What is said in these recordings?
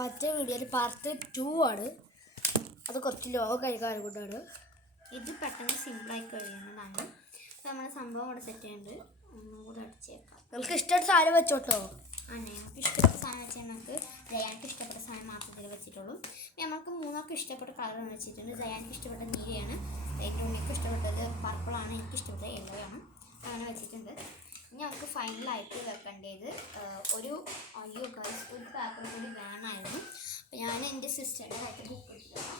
മറ്റേ വീഡിയോയിൽ പാർട്ട് 2 ആണ്. അത് കുറച്ച് ലോങ് കഴിക്കാൻ കൊണ്ടാണ്. ഇത് പെട്ടെന്ന് സിമ്പിളായി കഴിയുന്നതാണ്. നമ്മുടെ സംഭവം ഇവിടെ സെറ്റ് ചെയ്യുന്നുണ്ട്. ഒന്നും കൂടെ അടിച്ചേക്കാം. നമുക്ക് ഇഷ്ടപ്പെട്ട സാധനം വെച്ചോട്ടോ. ഞങ്ങൾക്ക് ഇഷ്ടപ്പെട്ട സാധനം വെച്ചാൽ നമുക്ക് ജയാനിക്ക് ഇഷ്ടപ്പെട്ട സാധനം മാത്രമേ വെച്ചിട്ടുള്ളൂ. നമുക്ക് മൂന്നൊക്കെ ഇഷ്ടപ്പെട്ട കളർ വെച്ചിട്ടുണ്ട്. ജയാനിക്ക് ഇഷ്ടപ്പെട്ട നീലയാണ്, എൻ്റെ ഉണ്ണിക്ക് ഇഷ്ടപ്പെട്ടത് പർപ്പിളാണ്, എനിക്ക് ഇഷ്ടപ്പെട്ടത് യെല്ലോ ആണ്. അങ്ങനെ വെച്ചിട്ടുണ്ട്. ഇനി നമുക്ക് ഫൈനലായിട്ട് വെക്കേണ്ടത് ഒരു പേപ്പർ കൂടി വേണമായിരുന്നു. അപ്പോൾ ഞാൻ എൻ്റെ സിസ്റ്ററുടെ കയ്യിൽ ബുക്ക് എടുത്തിട്ടാണ്.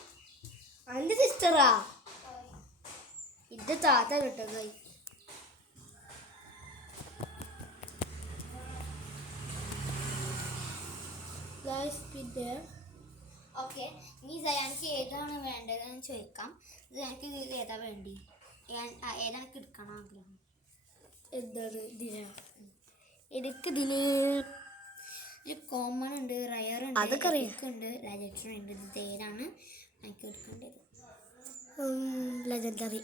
എൻ്റെ സിസ്റ്ററാ ഇത് താത്ത കിട്ടുന്നത്. പിന്നെ ഓക്കെ, ഇനി ജയാനിക്ക് ഏതാണ് വേണ്ടതെന്ന് ചോദിക്കാം. ജയാനിക്ക് ഏതാ വേണ്ടി? ഏതാണ് എടുക്കണം ആഗ്രഹം? എന്താണ് എനിക്കിതില് ഒരു കോമൺ ഉണ്ട്, റയർ ഉണ്ട്, അതൊക്കെ ഉണ്ട്, ലെജൻഡറി ഉണ്ട്. ഇത് ഏതാണ് എനിക്ക് എടുക്കേണ്ടത്? ലെജൻഡറി.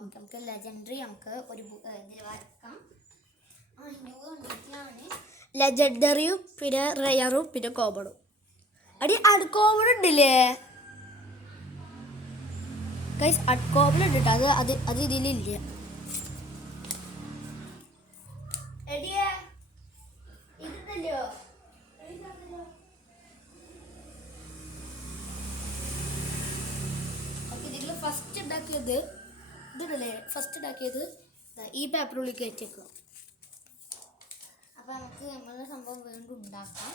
ഓക്കെ, നമുക്ക് ലെജൻഡറി നമുക്ക് ഒരു ഇതിൽ വരക്കാം. ലെജൻഡറിയും പിന്നെ റയറും പിന്നെ കോമണും. അൺകോമൺ ഉണ്ടല്ലേ ഗൈസ്? അൺകോമൺ ഉണ്ട് കേട്ടോ. അത് ഇതിലില്ല. ഫസ്റ്റ് ഉണ്ടാക്കിയത് ഇതുണ്ടല്ലേ? ഫസ്റ്റ് ഉണ്ടാക്കിയത് ഈ പേപ്പറുള്ളിൽ കയറ്റിയേക്കുക. അപ്പോൾ നമുക്ക് നമ്മളുടെ സംഭവം വീണ്ടും ഉണ്ടാക്കാം.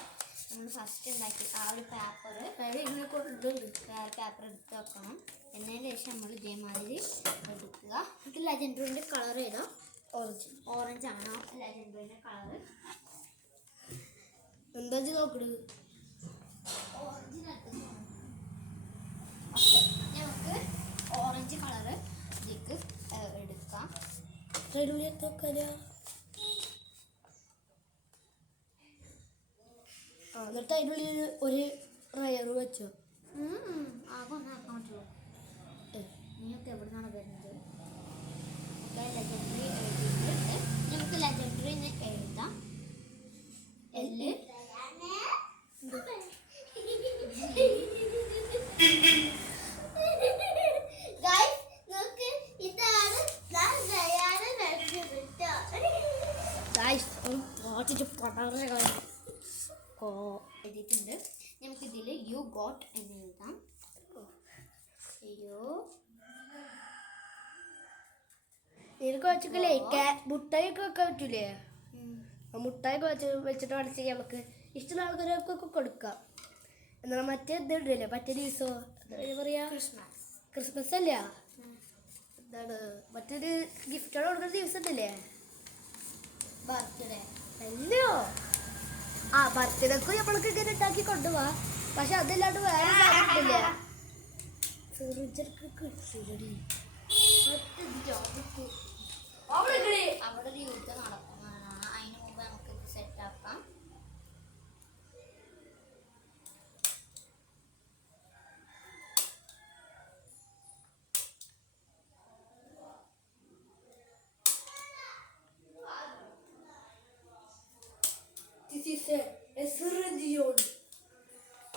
നമ്മൾ ഫസ്റ്റ് ഉണ്ടാക്കി ആ ഒരു പേപ്പർ എടുത്ത് വെക്കണം. എന്നതിന് ശേഷം നമ്മൾ ഇതേമാതിരി എടുക്കുക. നമുക്ക് ലെജൻഡറിൻ്റെ കളർ ഏതാ? ഓറഞ്ച് ആണോ ലെജൻഡറിൻ്റെ കളർ? എന്താ നോക്കണത്? ഓറഞ്ചിനകത്ത് നമുക്ക് ഓറഞ്ച് കളറ് ഇതിലേക്ക് എടുക്കാം. എന്നിട്ട് അതിനുള്ളിൽ ഒരു റയർ വെച്ചോ. ആകെ ഒന്നാക്കാൻ പറ്റുള്ളൂ. നീയൊക്കെ എവിടെ നിന്നാണ് വരുന്നത്? ലെജൻഡറി എഴുതിയിട്ട് നമുക്ക് ലെജൻഡറി എഴുതാം. എല്ല് എഴുതിയിട്ടുണ്ട്. നമുക്കിതിൽ യു ഗോട്ട് എന്ന് എഴുതാം. നിനക്ക് വെച്ചിട്ടില്ലേ മുട്ടായിയൊക്കെ വെക്കാൻ പറ്റൂലേ? മുട്ടായിയൊക്കെ വെച്ചിട്ട് പഠിച്ച് നമുക്ക് ഇഷ്ടമുള്ള ആൾക്കാരൊക്കെ കൊടുക്കാം. എന്നാൽ മറ്റേ ഇതുണ്ടല്ലേ മറ്റേ ദിവസമോ എന്താ പറയാ? ക്രിസ്മസ് അല്ല, എന്താണ് മറ്റൊരു ഗിഫ്റ്റോടെ കൊടുക്കുന്ന ദിവസം ഉണ്ടല്ലേ? ബർത്ത്ഡേ അല്ലയോ? ബർത്ത്ഡേക്ക് നമ്മൾക്ക് ഇങ്ങനെ ഉണ്ടാക്കി കൊണ്ടുപോവാ. പക്ഷെ അതല്ലാണ്ട് വേറെ സാധനമില്ലേ? അവിടെ ഒരു യുദ്ധം നടക്കുന്നതാണ്. അതിന് മുമ്പ് നമുക്ക് ഇത് സെറ്റാക്കാം.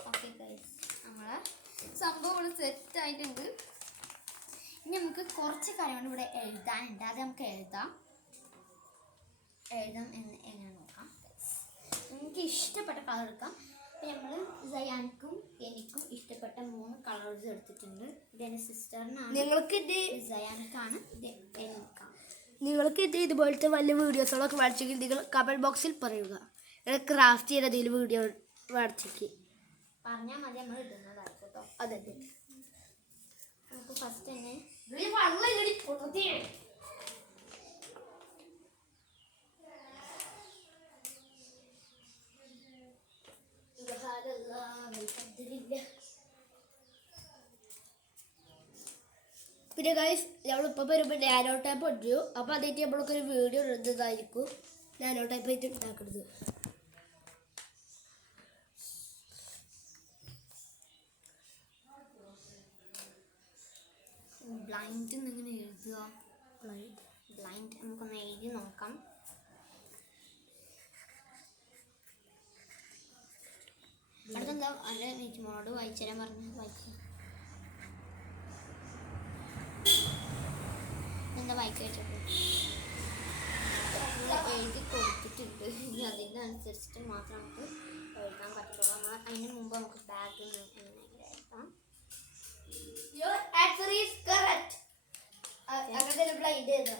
ഓക്കെ ഗൈസ്, നമ്മളെ സംഭവം സെറ്റ് ആയിട്ടുണ്ട്. ഇനി നമുക്ക് കുറച്ച് കാര്യങ്ങൾ ഇവിടെ എഴുതാനുണ്ട്. അത് നമുക്ക് എഴുതാം എങ്ങനെ നോക്കാം. എനിക്ക് ഇഷ്ടപ്പെട്ട കളർ എടുക്കാം. നമ്മൾ ജയാനിക്കും എനിക്കും ഇഷ്ടപ്പെട്ട 3 കളേഴ്സ് എടുത്തിട്ടുണ്ട്. ഇതെൻ്റെ സിസ്റ്ററിനാണ്, നിങ്ങൾക്ക് ജയാനിക്കാണ്, ഇത് എനിക്കാണ്. നിങ്ങൾക്ക് ഇതുപോലത്തെ വലിയ വീഡിയോസുകളൊക്കെ വായിച്ചെങ്കിൽ നിങ്ങൾ കമൻറ്റ് ബോക്സിൽ പറയുക. ക്രാഫ്റ്റ് ചെയ്തതിൽ വീഡിയോ വായിച്ചേക്ക് പറഞ്ഞാൽ മതി, നമ്മൾ ഇടുന്നതായിരിക്കും കേട്ടോ. അതെ. നമുക്ക് ഫസ്റ്റ് തന്നെ പിന്നെ ഗൈസ് നമ്മളിപ്പോൾ വരുമ്പോൾ നാനോ ടൈപ്പ് ഉണ്ട്. അപ്പോൾ അതായിട്ട് നമ്മളൊക്കെ ഒരു വീഡിയോ ഇടുന്നതായിരിക്കും നാനോ ടൈപ്പ് ആയിട്ട് ഉണ്ടാക്കുന്നത്. ബ്ലൈൻഡ് എങ്ങനെ എഴുതുക? ബ്ലൈൻഡ് നമുക്കൊന്ന് എഴുതി നോക്കാം. അതെന്താ അല്ല നീച്ചുമോളോട് വായിച്ചു തരാൻ പറഞ്ഞു വായിച്ചു എന്താ വായിക്കാൻ വെച്ചത് എഴുതി കൊടുത്തിട്ടുണ്ട് ഇനി അതിനനുസരിച്ചിട്ട് മാത്രം നമുക്ക് എഴുതാൻ പറ്റുള്ളൂ നമ്മൾ അതിന് മുമ്പ് നമുക്ക് ബാഗ് എങ്ങനെ എഴുതാം Your answer is correct. അങ്ങനെ ബ്ലൈൻഡ് ചെയ്തോ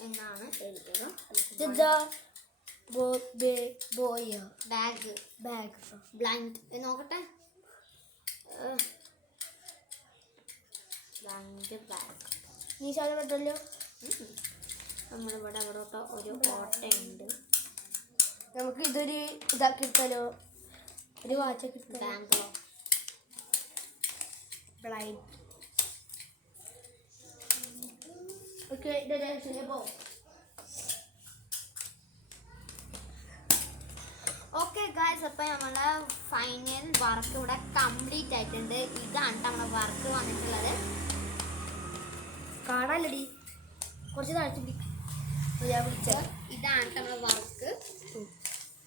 എന്നാണ് എഴുതുക ബോയ് ബാഗ് ബാഗ് ബ്ലൈൻഡ് നോക്കട്ടെ ബ്ലൈൻഡ് ബാഗ് നീ ശാലം പറ്റല്ലോ നമ്മളിവിടെ അവിടോട്ട് ഒരു ഓട്ടയുണ്ട് നമുക്ക് ഇതൊരു ഇതാക്കി എടുത്താലോ ഒരു വാച്ചൊക്കെ എടുത്താലോ ബാങ്കോ ബ്ലൈൻഡ് ഓക്കെ പോ ഓക്കെ ഗായ്സ് അപ്പോൾ നമ്മളെ ഫൈനൽ വർക്ക് ഇവിടെ കംപ്ലീറ്റ് ആയിട്ടുണ്ട് ഇതാണ് നമ്മുടെ വർക്ക് വന്നിട്ടുള്ളത് കാണാനടി കുറച്ച് താഴ്ച ഞാൻ വിളിച്ച ഇതാണ് നമ്മുടെ work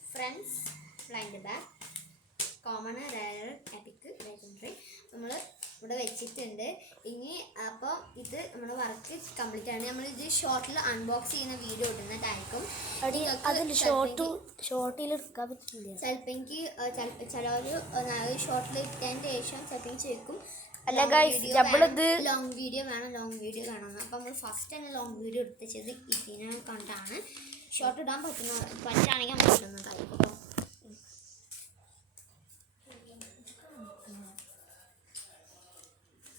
friends blind bag common rare EPIC legendary നമ്മൾ ഇവിടെ വെച്ചിട്ടുണ്ട് ഇനി അപ്പോൾ ഇത് നമ്മുടെ വർക്ക് കംപ്ലീറ്റ് ആണ് നമ്മൾ ഇത് ഷോർട്ടിൽ അൺബോക്സ് ചെയ്യുന്ന വീഡിയോ ഇടുന്നതായിരിക്കും അതിൽ ഷോർട്ടിൽ എടുക്കാൻ പറ്റില്ല ചിലപ്പോൾ എനിക്ക് ചിലവർ ഷോർട്ടിൽ ഇട്ടതിൻ്റെ ശേഷം ചിലപ്പോൾ എനിക്ക് ചോദിക്കും അല്ല ഗൈസ് നമ്മളിത് ലോങ് വീഡിയോ വേണമെന്ന് അപ്പോൾ നമ്മൾ ഫസ്റ്റ് തന്നെ ലോങ് വീഡിയോ എടുത്തത് ഇതിനെ കണ്ടാണ് ഷോർട്ട് ഇടാൻ പറ്റുകയാണെങ്കിൽ നമ്മൾ ഇടുന്നതായിരിക്കും കേട്ടോ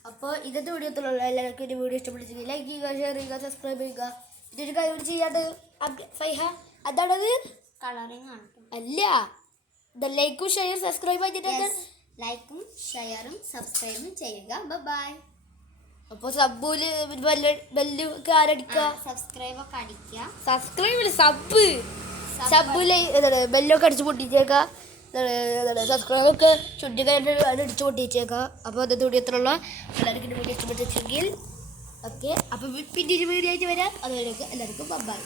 അപ്പോൾ ഇന്നത്തെ വീഡിയോ എത്തുള്ളൂ എല്ലാവർക്കും എൻ്റെ വീഡിയോ ഇഷ്ടപ്പെട്ടിട്ടുണ്ടെങ്കിൽ ലൈക്ക് ചെയ്യുക ഷെയർ ചെയ്യുക സബ്സ്ക്രൈബ് ചെയ്യുക ഇതൊരു കാര്യം ചെയ്യാണ്ട് ഫൈഹ അതാണത് കളറിങ് ആണ് അല്ല ലൈക്കും ഷെയർ സബ്സ്ക്രൈബ് ചെയ്തിട്ട് ലൈക്കും ഷെയറും സബ്സ്ക്രൈബും ചെയ്യുക ബൈ അപ്പോൾ സബ്ബൂല് ബെല്ല് ആരടിക്കുക സബ്സ്ക്രൈബൊക്കെ അടിക്കുക സബ്സ്ക്രൈബ് സബ്ബില് ബെല്ലൊക്കെ അടിച്ച് പൊട്ടിച്ചേക്കുക സബ്സ്ക്രൈബൊക്കെ ചുറ്റിക്കായിട്ട് അടിച്ച് പൊട്ടിച്ചേക്കുക അപ്പോൾ അതൊക്കെ കൂടി എത്രയുള്ള എല്ലാവർക്കും വീഡിയോ ഇഷ്ടപ്പെട്ടിട്ടുണ്ടെങ്കിൽ ഓക്കെ അപ്പോൾ പിന്നെ വീഡിയോ ആയിട്ട് വരാം അതുവരെയൊക്കെ എല്ലാവർക്കും ബൈ